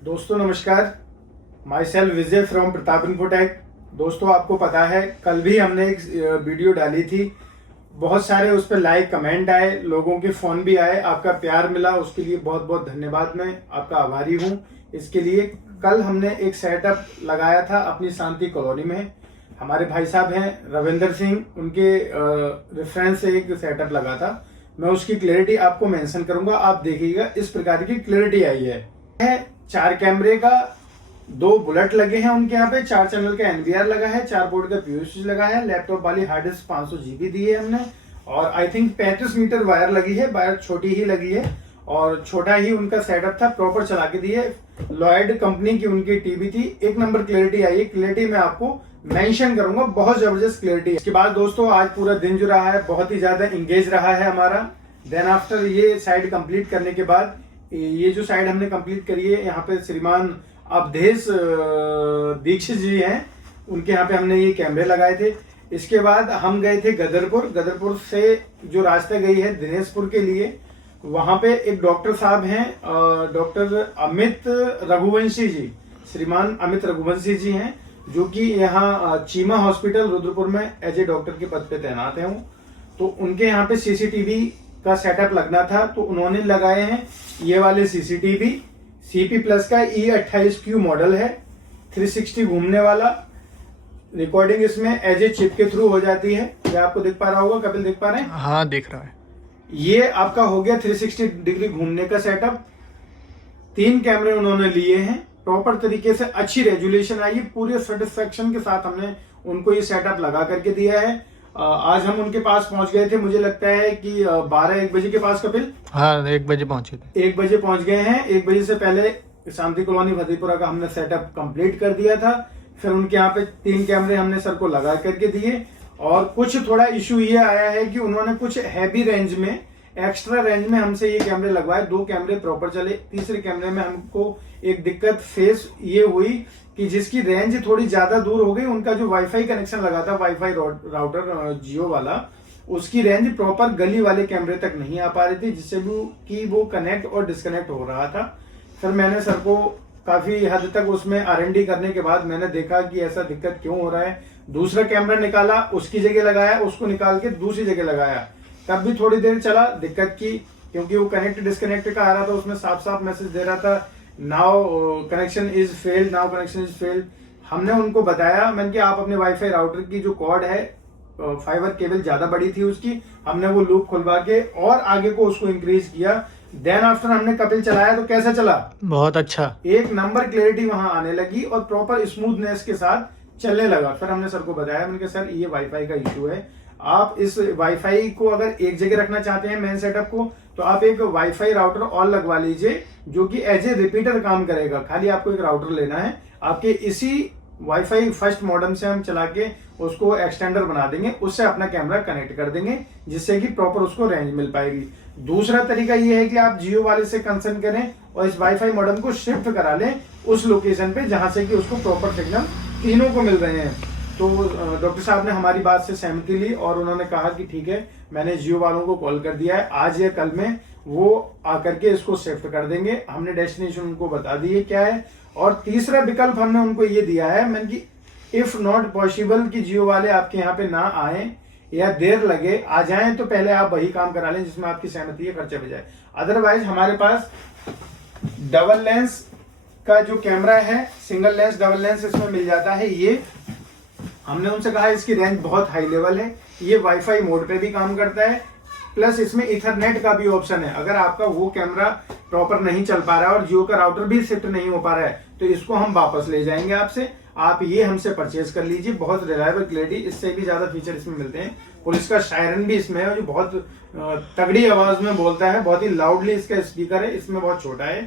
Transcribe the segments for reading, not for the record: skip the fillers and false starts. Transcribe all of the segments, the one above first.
दोस्तों नमस्कार। My self Vijay from Pratap infotech. दोस्तों आपको पता है कल भी हमने एक वीडियो डाली थी, बहुत सारे उस पर लाइक कमेंट आए, लोगों के फोन भी आए, आपका प्यार मिला, उसके लिए बहुत बहुत धन्यवाद। मैं आपका आभारी हूँ इसके लिए। कल हमने एक सेटअप लगाया था अपनी शांति कॉलोनी में। हमारे भाई साहब हैं रविंदर सिंह, उनके रेफरेंस से एक सेटअप लगा था। मैं उसकी क्लैरिटी आपको मेंशन करूंगा, आप देखिएगा। इस प्रकार की क्लैरिटी आई है 4 कैमरे का, 2 बुलेट लगे हैं उनके यहाँ पे, 4 चैनल का एनवीआर लगा है, 4 बोर्ड का पीयूसी लगा है, लैपटॉप वाली हार्ड डिस्क 500 GB दी है हमने, और आई थिंक 35 मीटर वायर लगी है। वायर छोटी ही लगी है और छोटा ही उनका सेटअप था, प्रॉपर चला के दिए। लॉयड कंपनी की उनकी टीवी थी, एक नंबर क्लैरिटी आई है। क्लैरिटी मैं आपको मेंशन करूंगा, बहुत जबरदस्त क्लैरिटी है। इसके बाद दोस्तों आज पूरा दिन जो रहा है बहुत ही ज्यादा इंगेज रहा है हमारा। देन आफ्टर ये साइड कंप्लीट करने के बाद, ये जो साइड हमने कंप्लीट करी है, यहाँ पे श्रीमान अवधेश दीक्षित जी हैं, उनके यहाँ पे हमने ये कैमरे लगाए थे। इसके बाद हम गए थे गदरपुर से जो रास्ता गई है दिनेशपुर के लिए, वहां पे एक डॉक्टर साहब हैं, डॉक्टर अमित रघुवंशी जी, श्रीमान अमित रघुवंशी जी हैं, जो कि यहाँ चीमा हॉस्पिटल रुद्रपुर में एज ए डॉक्टर के पद पे तैनात है। तो उनके यहाँ पे सीसीटीवी का सेटअप लगना था, तो उन्होंने लगाए हैं ये वाले सीसीटीवी। सीपी प्लस का E28Q मॉडल है, 360 घूमने वाला। रिकॉर्डिंग इसमें एज ए चिप के थ्रू हो जाती है। ये आपको दिख पा रहा होगा, कपिल दिख पा रहे हैं? हाँ दिख रहा है। ये आपका हो गया 360 डिग्री घूमने का सेटअप। 3 कैमरे उन्होंने लिए हैं, प्रॉपर तरीके से अच्छी रेजुलेशन आई है, पूरे सेटिस्फेक्शन के साथ हमने उनको ये सेटअप लगा करके दिया है। आज हम उनके पास पहुंच गए थे, मुझे लगता है कि 12-1 बजे के पास। कपिल हाँ 1 बजे पहुंचे थे। 1 बजे पहुंच गए हैं। 1 बजे से पहले शांति कॉलोनी फतेहपुरा का हमने सेटअप कंप्लीट कर दिया था। फिर उनके यहाँ पे 3 कैमरे हमने सर को लगा करके दिए। और कुछ थोड़ा इश्यू ये आया है कि उन्होंने कुछ हैवी रेंज में, एक्स्ट्रा रेंज में हमसे ये कैमरे लगवाए। 2 कैमरे प्रॉपर चले, तीसरे कैमरे में हमको एक दिक्कत फेस ये हुई कि जिसकी रेंज थोड़ी ज्यादा दूर हो गई, उनका जो वाईफाई कनेक्शन लगा था, वाईफाई राउटर जियो वाला, उसकी रेंज प्रॉपर गली वाले कैमरे तक नहीं आ पा रही थी, जिससे कि वो कनेक्ट और डिस्कनेक्ट हो रहा था। फिर मैंने सर को काफी हद तक उसमें R&D करने के बाद मैंने देखा कि ऐसा दिक्कत क्यों हो रहा है। दूसरा कैमरा निकाला, उसकी जगह लगाया, उसको निकाल के दूसरी जगह लगाया, तब भी थोड़ी देर चला। दिक्कत की क्योंकि वो कनेक्ट डिस्कनेक्ट का आ रहा था, उसमें साफ साफ मैसेज दे रहा था now connection is failed, now connection is failed. हमने उनको बताया, मैंने कि आप अपने वाईफाई राउटर की जो कॉर्ड है, फाइबर केबल ज्यादा बड़ी थी उसकी, हमने वो लूप खुलवा के और आगे को उसको इंक्रीज किया। देन आफ्टर हमने कपिल चलाया तो कैसा चला? बहुत अच्छा, एक नंबर क्लैरिटी वहां आने लगी और प्रॉपर स्मूथनेस के साथ चलने लगा। फिर हमने सर को बताया, मैंने कहा सर ये वाईफाई का इश्यू है, आप इस वाईफाई को अगर एक जगह रखना चाहते हैं मेन सेटअप को, तो आप एक वाईफाई राउटर और लगवा लीजिए जो कि एज ए रिपीटर काम करेगा। खाली आपको एक राउटर लेना है, आपके इसी वाईफाई फर्स्ट मॉडेम से हम चला के उसको एक्सटेंडर बना देंगे, उससे अपना कैमरा कनेक्ट कर देंगे, जिससे कि प्रॉपर उसको रेंज मिल पाएगी। दूसरा तरीका ये है कि आप जियो वाले से कंसर्न करें और इस वाईफाई मॉडेम को शिफ्ट करा लें उस लोकेशन पे जहां से कि उसको प्रॉपर सिग्नल तीनों को मिल रहे हैं। तो डॉक्टर साहब ने हमारी बात से सहमति ली और उन्होंने कहा कि ठीक है, मैंने जियो वालों को कॉल कर दिया है, आज या कल में वो आकर के इसको शिफ्ट कर देंगे। हमने डेस्टिनेशन उनको बता दी है क्या है। और तीसरा विकल्प हमने उनको ये दिया है, मैंने कि इफ नॉट पॉसिबल कि जियो वाले आपके यहाँ पे ना आए या देर लगे, आ जाएं तो पहले आप वही काम करा लें जिसमें आपकी सहमति है, खर्चा बचाए। अदरवाइज हमारे पास डबल लेंस का जो कैमरा है, सिंगल लेंस डबल लेंस इसमें मिल जाता है। ये हमने उनसे कहा इसकी रेंज बहुत हाई लेवल है, ये वाईफाई मोड पे भी काम करता है, प्लस इसमें इथरनेट का भी ऑप्शन है। अगर आपका वो कैमरा प्रॉपर नहीं चल पा रहा है और जियो का राउटर भी शिफ्ट नहीं हो पा रहा है, तो इसको हम वापस ले जाएंगे आपसे, आप ये हमसे परचेज कर लीजिए। बहुत रिलायबल क्लैरिटी, इससे भी ज्यादा फीचर इसमें मिलते हैं। पुलिस का शायरन भी इसमें है जो बहुत तगड़ी आवाज में बोलता है, बहुत ही लाउडली इसका स्पीकर है, इसमें बहुत छोटा है।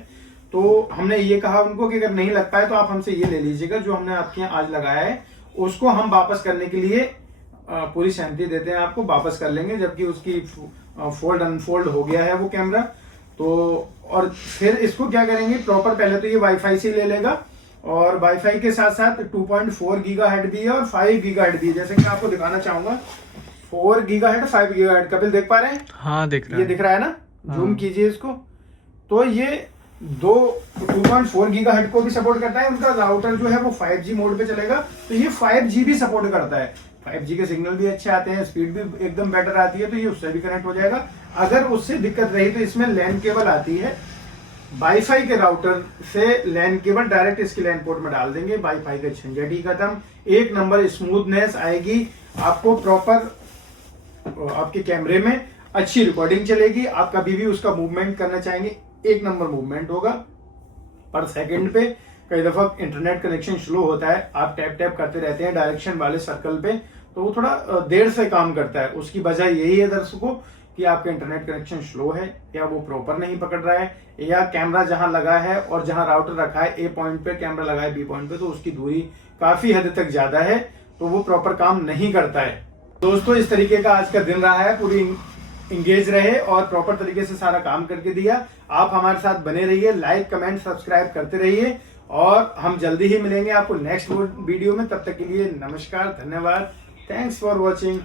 तो हमने ये कहा उनको कि अगर नहीं लग पाए तो आप हमसे ये ले लीजिएगा, जो हमने आपके यहाँ आज लगाया है उसको हम वापस करने के लिए पूरी सहमति देते हैं, आपको वापस कर लेंगे जबकि उसकी फोल्ड अनफोल्ड हो गया है वो कैमरा। तो और फिर इसको क्या करेंगे, प्रॉपर पहले तो ये वाईफाई से ले लेगा, और वाईफाई के साथ साथ 2.4 गीगाहर्ट्ज भी है और 5 गीगाहर्ट्ज भी है। जैसे कि मैं आपको दिखाना चाहूंगा, 4 गीगाहर्ट्ज 5 गीगाहर्ट्ज। कपिल देख पा रहे हैं? हाँ दिख रहा है, ये दिख रहा है ना? जूम कीजिए इसको। तो ये 2.4 गीगाहर्ट्ज को भी सपोर्ट करता है। उनका राउटर जो है वो 5G मोड पे चलेगा, तो ये 5G भी सपोर्ट करता है। 5G के सिग्नल भी अच्छे आते हैं, स्पीड भी एकदम बेटर आती है, तो ये उससे भी कनेक्ट हो जाएगा। अगर उससे दिक्कत रही तो इसमें लैन केबल आती है, वाईफाई के राउटर से लैन केबल डायरेक्ट इसके लैन पोर्ट में डाल देंगे, वाईफाई का झंझट ही खत्म। एक नंबर स्मूथनेस आएगी आपको, प्रॉपर आपके कैमरे में अच्छी रिकॉर्डिंग चलेगी। आप कभी भी उसका मूवमेंट करना चाहेंगे, एक नंबर मूवमेंट होगा पर सेकंड पे। कई दफा इंटरनेट कनेक्शन स्लो होता है, आप टैप टैप करते रहते हैं डायरेक्शन वाले सर्कल पे, तो वो थोड़ा देर से काम करता है। उसकी वजह यही है दर्शकों कि आपका इंटरनेट कनेक्शन स्लो है, या वो प्रॉपर नहीं पकड़ रहा है, या कैमरा जहां लगा है और जहां राउटर रखा है ए पॉइंट पे कैमरा लगा है बी पॉइंट पे, तो उसकी दूरी काफी हद तक ज्यादा है, तो वो प्रॉपर काम नहीं करता है। दोस्तों इस तरीके का आज का दिन रहा है, पूरी इंगेज रहे और प्रॉपर तरीके से सारा काम करके दिया। आप हमारे साथ बने रहिए, लाइक कमेंट सब्सक्राइब करते रहिए, और हम जल्दी ही मिलेंगे आपको नेक्स्ट वीडियो में। तब तक के लिए नमस्कार, धन्यवाद, थैंक्स फॉर वॉचिंग।